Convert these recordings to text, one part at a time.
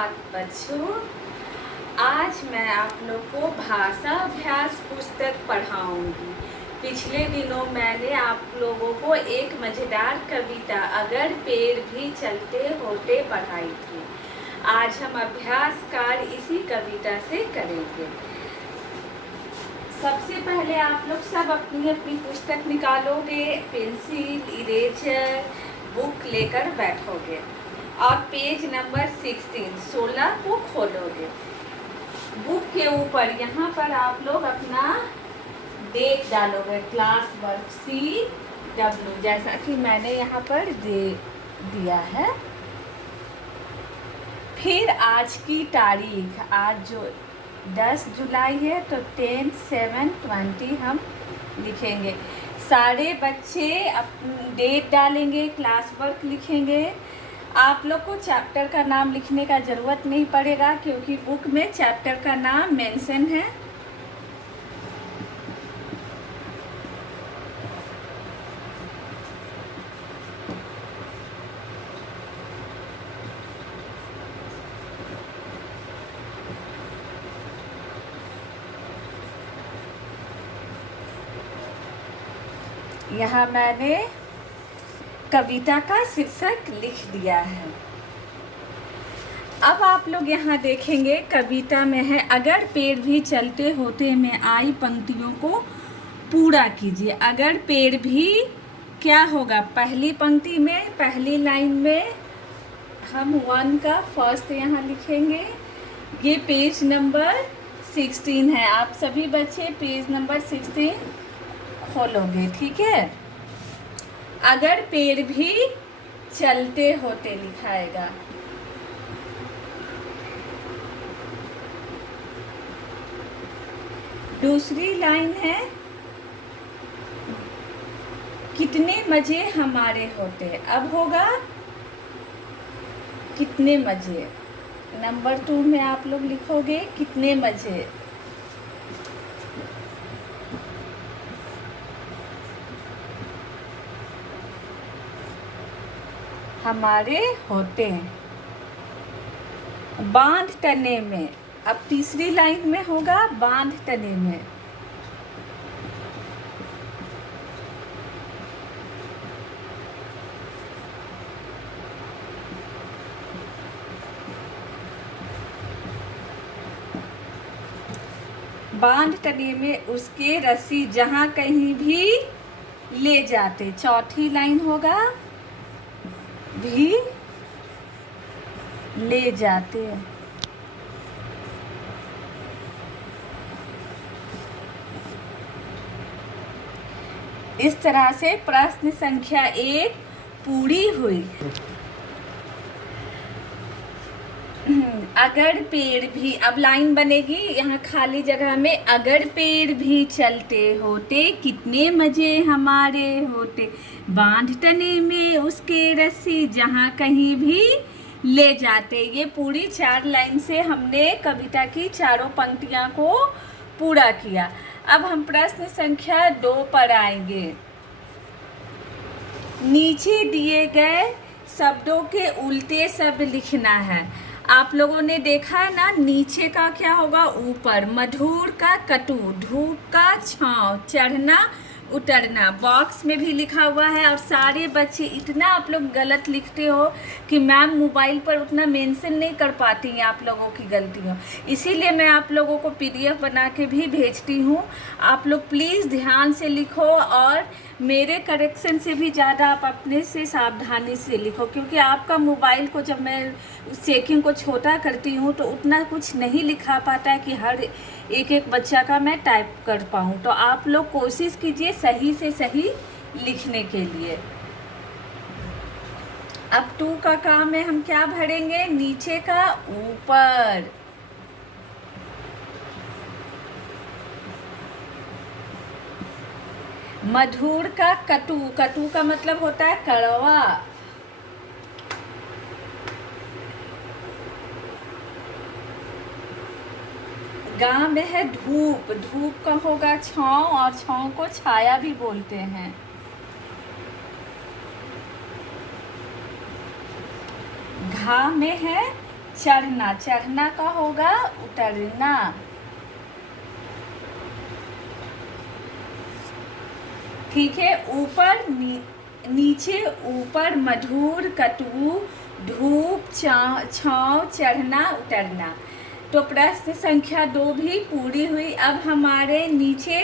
सुप्रभात बच्चों। आज मैं आप लोग को भाषा अभ्यास पुस्तक पढ़ाऊंगी। पिछले दिनों मैंने आप लोगों को एक मज़ेदार कविता अगर पेड़ भी चलते होते पढ़ाई थी। आज हम अभ्यास कार्य इसी कविता से करेंगे। सबसे पहले आप लोग सब अपनी अपनी पुस्तक निकालोगे, पेंसिल, इरेजर, बुक लेकर बैठोगे और पेज नंबर 16 को खोलोगे। बुक के ऊपर यहाँ पर आप लोग अपना डेट डालोगे, क्लास वर्क CW, जैसा कि मैंने यहाँ पर दे दिया है। फिर आज की तारीख, आज जो 10 जुलाई है तो 10/7/20 हम लिखेंगे। सारे बच्चे डेट डालेंगे, क्लास वर्क लिखेंगे। आप लोग को चैप्टर का नाम लिखने का ज़रूरत नहीं पड़ेगा क्योंकि बुक में चैप्टर का नाम मेंशन है। यहाँ मैंने कविता का शीर्षक लिख दिया है। अब आप लोग यहाँ देखेंगे कविता में है अगर पेड़ भी चलते होते में आई पंक्तियों को पूरा कीजिए। अगर पेड़ भी क्या होगा, पहली पंक्ति में पहली लाइन में हम 1 का फर्स्ट यहाँ लिखेंगे। ये पेज नंबर 16 है। आप सभी बच्चे पेज नंबर 16 खोलोगे, ठीक है। अगर पेड़ भी चलते होते लिखाएगा। दूसरी लाइन है कितने मजे हमारे होते, अब होगा कितने मजे। नंबर 2 में आप लोग लिखोगे कितने मजे। हमारे होते हैं। बांध तने में, अब तीसरी लाइन में होगा बांध तने में। बांध तने में उसके रस्सी जहां कहीं भी ले जाते। चौथी लाइन होगा भी ले जाते। इस तरह से प्रश्न संख्या 1 पूरी हुई। अगर पेड़ भी, अब लाइन बनेगी यहाँ खाली जगह में, अगर पेड़ भी चलते होते कितने मजे हमारे होते, बांध तने में उसके रस्सी जहाँ कहीं भी ले जाते। ये पूरी 4 लाइन से हमने कविता की चारों पंक्तियाँ को पूरा किया। अब हम प्रश्न संख्या 2 पर आएंगे। नीचे दिए गए शब्दों के उल्टे शब्द लिखना है। आप लोगों ने देखा है ना, नीचे का क्या होगा ऊपर, मधुर का कटु, धूप का छाँव, चढ़ना उतरना बॉक्स में भी लिखा हुआ है। और सारे बच्चे इतना आप लोग गलत लिखते हो कि मैम मोबाइल पर उतना मेंशन नहीं कर पाती हैं आप लोगों की गलतियों। इसीलिए मैं आप लोगों को PDF बना के भी भेजती हूँ। आप लोग प्लीज़ ध्यान से लिखो और मेरे करेक्शन से भी ज़्यादा आप अपने से सावधानी से लिखो, क्योंकि आपका मोबाइल को जब मैं चेकिंग को छोटा करती हूँ तो उतना कुछ नहीं लिखा पाता है कि हर एक बच्चा का मैं टाइप कर पाऊँ। तो आप लोग कोशिश कीजिए सही से सही लिखने के लिए। अब 2 का काम है, हम क्या भरेंगे, नीचे का ऊपर। मधुर का कटु, कटु का मतलब होता है कड़वा। गांव में है धूप, धूप का होगा छाँव और छाँव को छाया भी बोलते हैं। घा में है चढ़ना, चढ़ना का होगा उतरना। ठीक है, ऊपर नीचे, ऊपर मधुर कटु, धूप छाँव, चढ़ना उतरना। तो प्रश्न संख्या 2 भी पूरी हुई। अब हमारे नीचे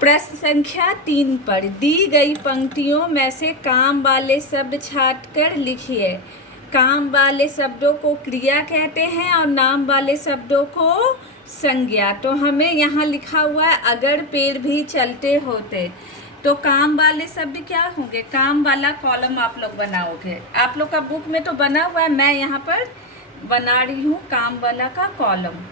प्रश्न संख्या 3 पर दी गई पंक्तियों में से काम वाले शब्द छांटकर लिखिए। काम वाले शब्दों को क्रिया कहते हैं और नाम वाले शब्दों को संज्ञा। तो हमें यहाँ लिखा हुआ है अगर पेड़ भी चलते होते, तो काम वाले शब्द क्या होंगे? काम वाला कॉलम आप लोग बनाओगे। आप लोग का बुक में तो बना हुआ है, मैं यहाँ पर बना रही हूँ काम वाला का कॉलम।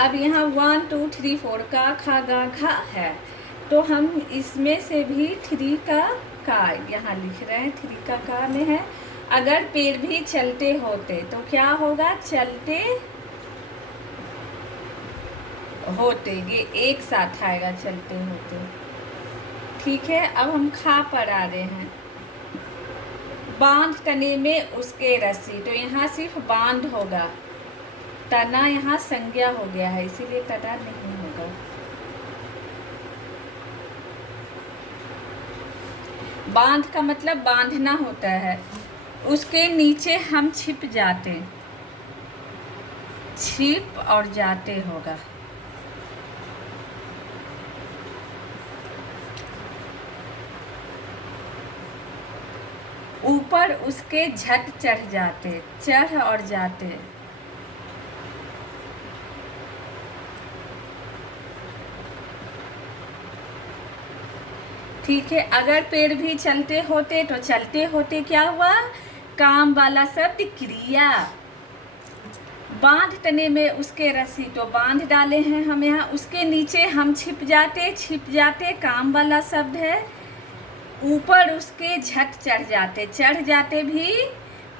अब यहाँ 1 2 3 4 का खा गा घा है, तो हम इसमें से भी 3 का यहाँ लिख रहे हैं। 3 का में है अगर पेड़ भी चलते होते, तो क्या होगा? चलते होते, ये एक साथ आएगा चलते होते। ठीक है, अब हम खा पर आ रहे हैं। बांध तने में उसके रस्सी, तो यहाँ सिर्फ बांध होगा, तना यहाँ संज्ञा हो गया है, इसीलिए तना नहीं होगा। बांध का मतलब बांधना होता है। उसके नीचे हम छिप जाते, छिप और जाते होगा। ऊपर उसके झट चढ़ जाते, चढ़ और जाते। ठीक है, अगर पेड़ भी चलते होते, तो चलते होते क्या हुआ? काम वाला शब्द क्रिया। बांध तने में उसके रस्सी, तो बांध डाले हैं हम यहाँ। उसके नीचे हम छिप जाते, छिप जाते काम वाला शब्द है। ऊपर उसके झट चढ़ जाते, चढ़ जाते भी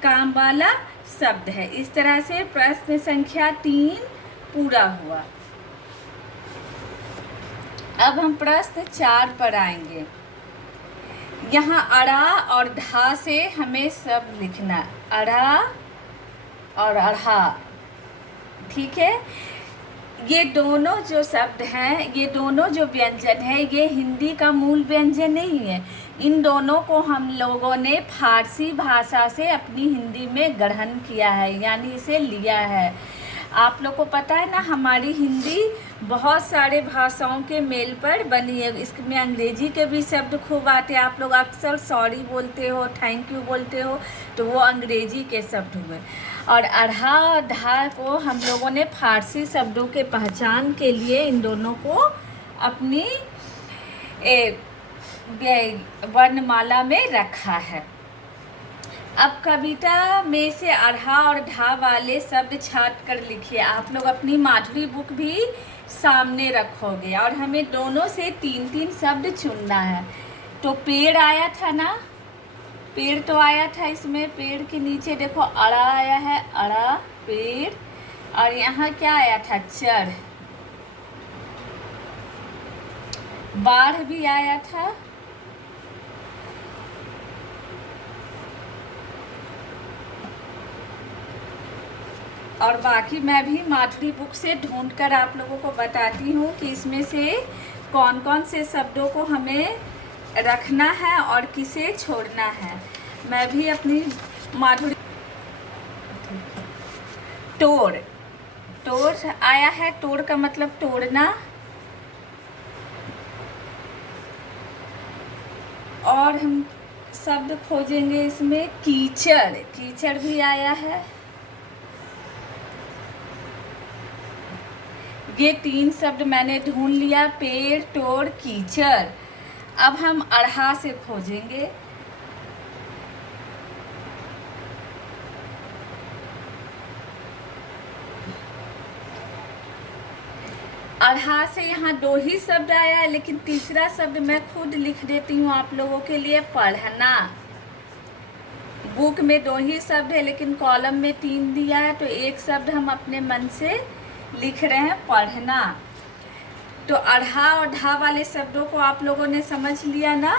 काम वाला शब्द है। इस तरह से प्रश्न संख्या 3 पूरा हुआ। अब हम प्रश्न 4 पर आएंगे। यहाँ अड़ा और धा से हमें सब लिखना, अड़ा और अढ़ा। ठीक है, ये दोनों जो शब्द हैं, ये दोनों जो व्यंजन है, ये हिंदी का मूल व्यंजन नहीं है। इन दोनों को हम लोगों ने फारसी भाषा से अपनी हिंदी में ग्रहण किया है, यानी इसे लिया है। आप लोग को पता है ना, हमारी हिंदी बहुत सारे भाषाओं के मेल पर बनी है। इसमें अंग्रेजी के भी शब्द खूब आते हैं। आप लोग अक्सर सॉरी बोलते हो, थैंक यू बोलते हो, तो वो अंग्रेजी के शब्द हुए। और अढ़ा और धा को हम लोगों ने फारसी शब्दों के पहचान के लिए इन दोनों को अपनी वर्णमाला में रखा है। अब कविता में से अढ़ा और ढा वाले शब्द छांट कर लिखिए। आप लोग अपनी माधुरी बुक भी सामने रखोगे और हमें दोनों से 3-3 शब्द चुनना है। तो पेड़ आया था ना, पेड़ तो आया था इसमें। पेड़ के नीचे देखो अड़ा आया है, अड़ा पेड़। और यहाँ क्या आया था? चढ़। बाढ़ भी आया था। और बाकी मैं भी माधुरी बुक से ढूंढकर आप लोगों को बताती हूँ कि इसमें से कौन कौन से शब्दों को हमें रखना है और किसे छोड़ना है। मैं भी अपनी माधुरी। तोड़, तोड़ आया है। तोड़ का मतलब तोड़ना। और हम शब्द खोजेंगे इसमें। कीचड़, कीचड़ भी आया है। ये 3 शब्द मैंने ढूंढ लिया, पेड़, तोड़, कीचड़। अब हम अढ़ा से खोजेंगे। अढ़ा से यहाँ 2 ही शब्द आया है, लेकिन तीसरा शब्द मैं खुद लिख देती हूँ आप लोगों के लिए, पढ़ना। बुक में 2 ही शब्द है, लेकिन कॉलम में 3 दिया है, तो एक शब्द हम अपने मन से लिख रहे हैं, पढ़ना। तो अढ़ा और ढा वाले शब्दों को आप लोगों ने समझ लिया ना।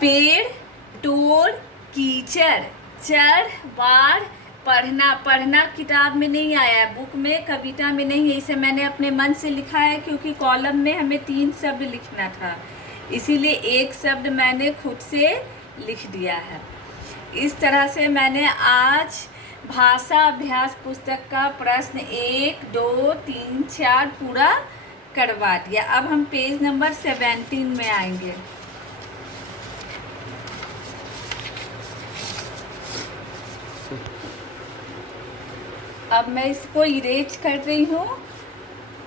पेड़, टोड़, कीचड़, चढ़, बाढ़, पढ़ना। पढ़ना किताब में नहीं आया है, बुक में, कविता में नहीं है, इसे मैंने अपने मन से लिखा है, क्योंकि कॉलम में हमें 3 शब्द लिखना था, इसीलिए एक शब्द मैंने खुद से लिख दिया है। इस तरह से मैंने आज भाषा अभ्यास पुस्तक का प्रश्न 1, 2, 3, 4 पूरा करवा दिया। अब हम पेज नंबर 17 में आएंगे। अब मैं इसको इरेज कर रही हूँ।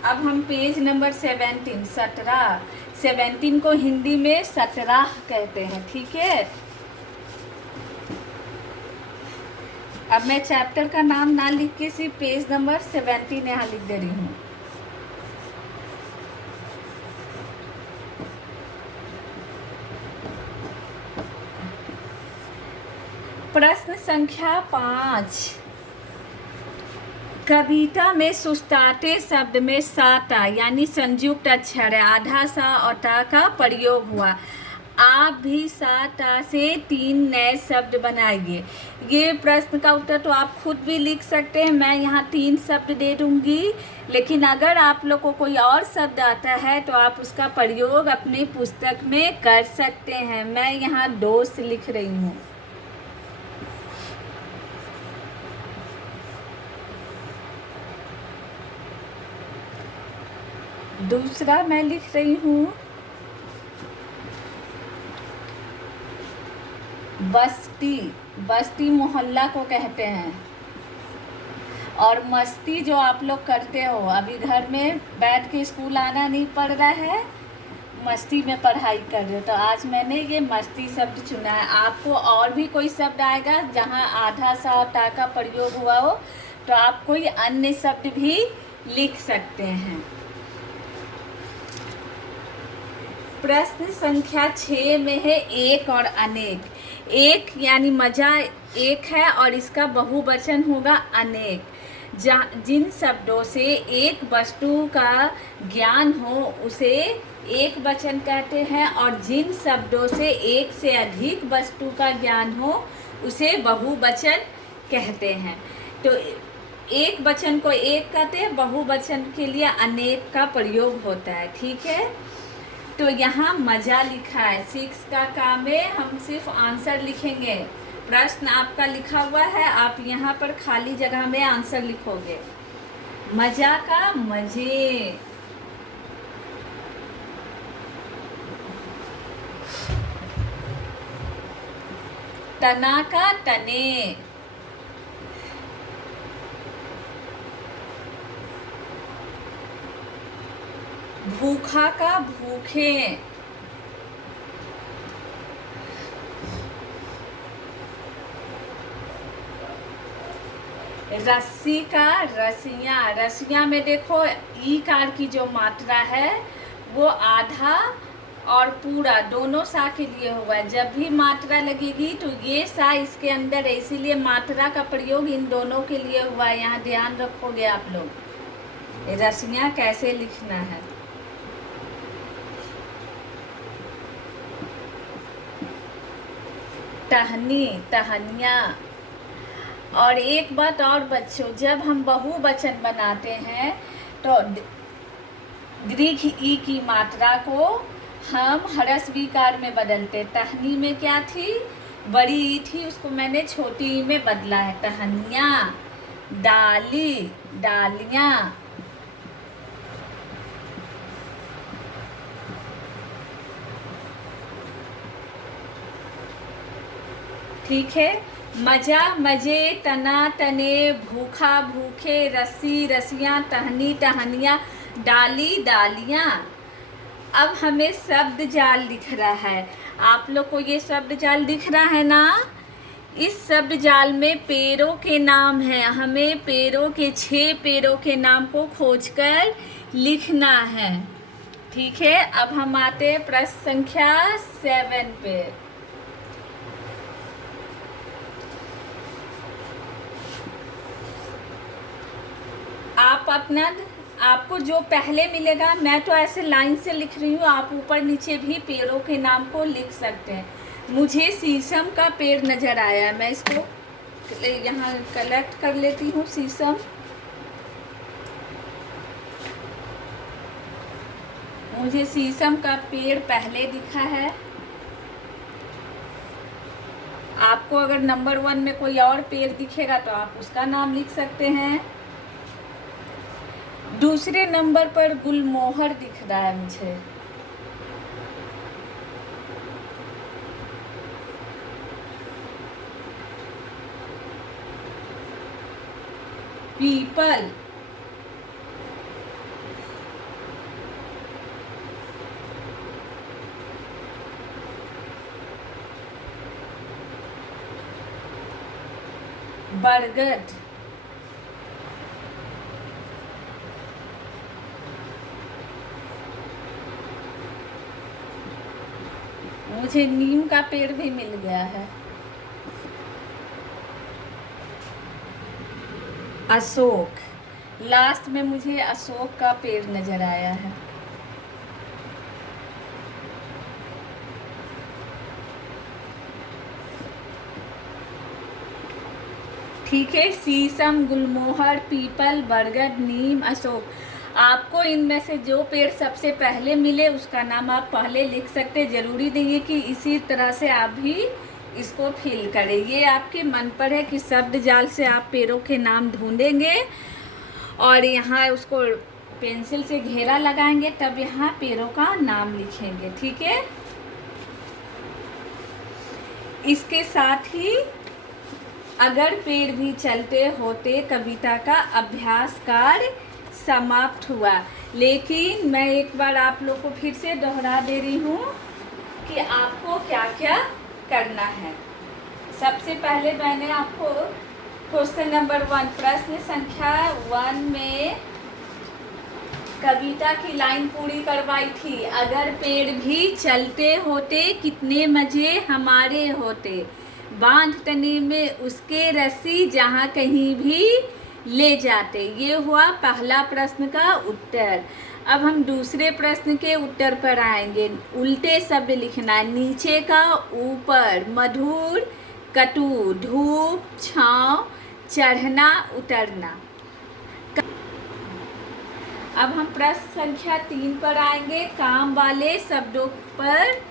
अब हम पेज नंबर 17 को हिंदी में 17 कहते हैं, ठीक है। अब मैं चैप्टर का नाम ना लिख के सिर्फ पेज नंबर 17 यहाँ लिख दे रही हूँ। प्रश्न संख्या 5। कविता में सुस्ताते शब्द में साता यानी संयुक्त अक्षर है, आधा सा और ता का प्रयोग हुआ। आप भी सा ता से 3 नए शब्द बनाइए। ये प्रश्न का उत्तर तो आप खुद भी लिख सकते हैं, मैं यहाँ 3 शब्द दे दूँगी, लेकिन अगर आप लोग को कोई और शब्द आता है तो आप उसका प्रयोग अपनी पुस्तक में कर सकते हैं। मैं यहाँ 2 से लिख रही हूँ। दूसरा मैं लिख रही हूँ बस्ती। बस्ती मोहल्ला को कहते हैं। और मस्ती जो आप लोग करते हो, अभी घर में बैठ के स्कूल आना नहीं पड़ रहा है, मस्ती में पढ़ाई कर रहे हो, तो आज मैंने ये मस्ती शब्द चुना है। आपको और भी कोई शब्द आएगा जहाँ आधा सा और ता का प्रयोग हुआ हो, तो आप कोई अन्य शब्द भी लिख सकते हैं। प्रश्न संख्या 6 में है एक और अनेक। एक यानी मजा एक है और इसका बहुवचन होगा अनेक। जिन शब्दों से एक वस्तु का ज्ञान हो उसे एक वचन कहते हैं, और जिन शब्दों से एक से अधिक वस्तु का ज्ञान हो उसे बहुवचन कहते हैं। तो एक वचन को एक कहते हैं, बहुवचन के लिए अनेक का प्रयोग होता है, ठीक है। तो यहाँ मजा लिखा है, 6 का काम है, हम सिर्फ आंसर लिखेंगे। प्रश्न आपका लिखा हुआ है, आप यहाँ पर खाली जगह में आंसर लिखोगे। मजा का मजे, तना का तने, भूखा का भूखे, रस्सी का रसियाँ। रसियाँ में देखो ई कार की जो मात्रा है वो आधा और पूरा दोनों सा के लिए हुआ है। जब भी मात्रा लगेगी तो ये सा इसके अंदर है, इसीलिए मात्रा का प्रयोग इन दोनों के लिए हुआ है। यहाँ ध्यान रखोगे आप लोग रसियाँ कैसे लिखना है। टहनी, टहनिया। और एक बात और बच्चों, जब हम बहुवचन बनाते हैं तो दीर्घ ई की मात्रा को हम ह्रस्व ईकार में बदलते। टहनी में क्या थी, बड़ी ई थी, उसको मैंने छोटी ई में बदला है, टहनिया। डाली, डालियाँ। ठीक है। मजा मजे, तना तने, भूखा भूखे, रस्सी रसियाँ, टहनी टहनियाँ, डाली डालियाँ। अब हमें शब्द जाल दिख रहा है, आप लोग को ये शब्द जाल दिख रहा है ना। इस शब्द जाल में पेड़ों के नाम हैं, हमें पेड़ों के 6 पेड़ों के नाम को खोजकर लिखना है। ठीक है, अब हम आते हैं प्रश्न संख्या 7 पे। आपको जो पहले मिलेगा, मैं तो ऐसे लाइन से लिख रही हूँ, आप ऊपर नीचे भी पेड़ों के नाम को लिख सकते हैं। मुझे शीशम का पेड़ नज़र आया है, मैं इसको यहाँ कलेक्ट कर लेती हूँ। शीशम, मुझे शीशम का पेड़ पहले दिखा है। आपको अगर नंबर 1 में कोई और पेड़ दिखेगा तो आप उसका नाम लिख सकते हैं। दूसरे नंबर पर गुलमोहर दिख रहा है मुझे। पीपल, बरगद, मुझे नीम का पेड़ भी मिल गया है। अशोक, लास्ट में मुझे अशोक का पेड़ नजर आया है। ठीक है, शीशम, गुलमोहर, पीपल, बरगद, नीम, अशोक। आपको इनमें से जो पेड़ सबसे पहले मिले उसका नाम आप पहले लिख सकते हैं। ज़रूरी नहीं है कि इसी तरह से आप भी इसको फिल करें। ये आपके मन पर है कि शब्द जाल से आप पेड़ों के नाम ढूंढेंगे और यहाँ उसको पेंसिल से घेरा लगाएंगे, तब यहाँ पेड़ों का नाम लिखेंगे। ठीक है, इसके साथ ही अगर पेड़ भी चलते होते कविता का अभ्यास कार्य समाप्त हुआ। लेकिन मैं एक बार आप लोग को फिर से दोहरा दे रही हूँ कि आपको क्या क्या करना है। सबसे पहले मैंने आपको क्वेश्चन नंबर 1, प्रश्न संख्या 1 में कविता की लाइन पूरी करवाई थी। अगर पेड़ भी चलते होते कितने मजे हमारे होते, बांध तने में उसके रस्सी जहाँ कहीं भी ले जाते। ये हुआ पहला प्रश्न का उत्तर। अब हम दूसरे प्रश्न के उत्तर पर आएंगे। उल्टे शब्द लिखना है, नीचे का ऊपर, मधुर कटु, धूप छाँव, चढ़ना उतरना। अब हम प्रश्न संख्या 3 पर आएंगे, काम वाले शब्दों पर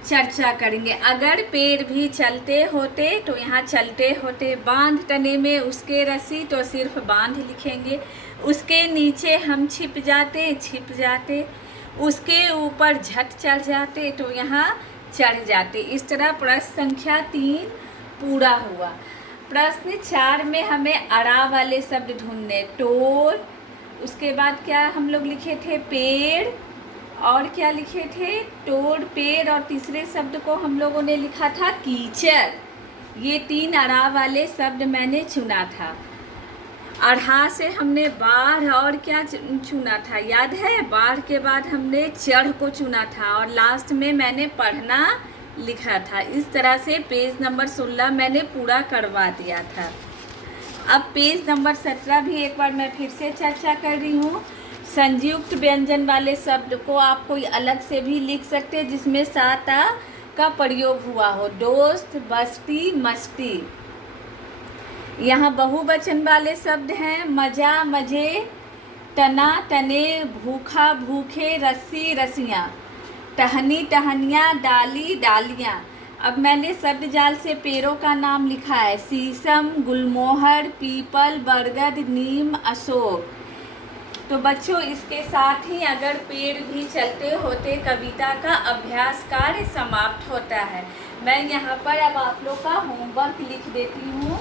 चर्चा करेंगे। अगर पेड़ भी चलते होते तो यहाँ चलते होते, बांध तने में उसके रस्सी तो सिर्फ बांध लिखेंगे, उसके नीचे हम छिप जाते, उसके ऊपर झट चढ़ जाते तो यहाँ चढ़ जाते। इस तरह प्रश्न संख्या 3 पूरा हुआ। प्रश्न 4 में हमें अरा वाले शब्द ढूंढने, टोर, उसके बाद क्या हम लोग लिखे थे, पेड़, और क्या लिखे थे, टोर, पेड़, और तीसरे शब्द को हम लोगों ने लिखा था कीचड़। ये 3 अरा वाले शब्द मैंने चुना था। अढ़ा से हमने बाढ़ और क्या चुना था, याद है? बाढ़ के बाद हमने चढ़ को चुना था और लास्ट में मैंने पढ़ना लिखा था। इस तरह से पेज नंबर 16 मैंने पूरा करवा दिया था। अब पेज नंबर 17 भी एक बार मैं फिर से चर्चा कर रही हूँ। संयुक्त व्यंजन वाले शब्द को आप कोई अलग से भी लिख सकते हैं जिसमें साता का प्रयोग हुआ हो, दोस्त, बस्ती, मस्ती। यहाँ बहुवचन वाले शब्द हैं, मजा, मजे, तना, तने, भूखा, भूखे, रस्सी, रस्सियाँ, टहनी, टहनियाँ, डाली, डालियाँ। अब मैंने शब्द जाल से पेड़ों का नाम लिखा है, शीशम, गुलमोहर, पीपल, बरगद, नीम, अशोक। तो बच्चों, इसके साथ ही अगर पेड़ भी चलते होते कविता का अभ्यास कार्य समाप्त होता है। मैं यहाँ पर अब आप लोग का होमवर्क लिख देती हूँ।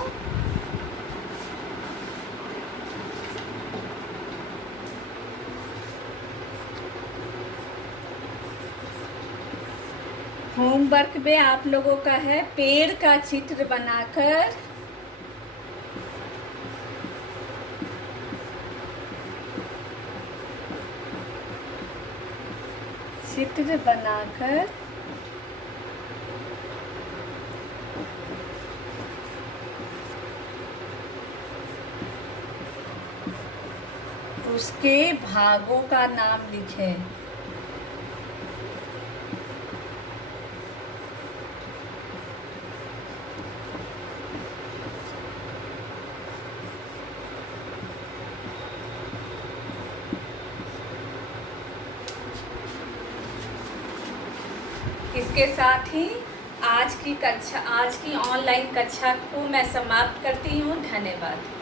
होमवर्क में आप लोगों का है पेड़ का चित्र बनाकर उसके भागों का नाम लिखें। इसके साथ ही आज की ऑनलाइन कक्षा को मैं समाप्त करती हूँ। धन्यवाद।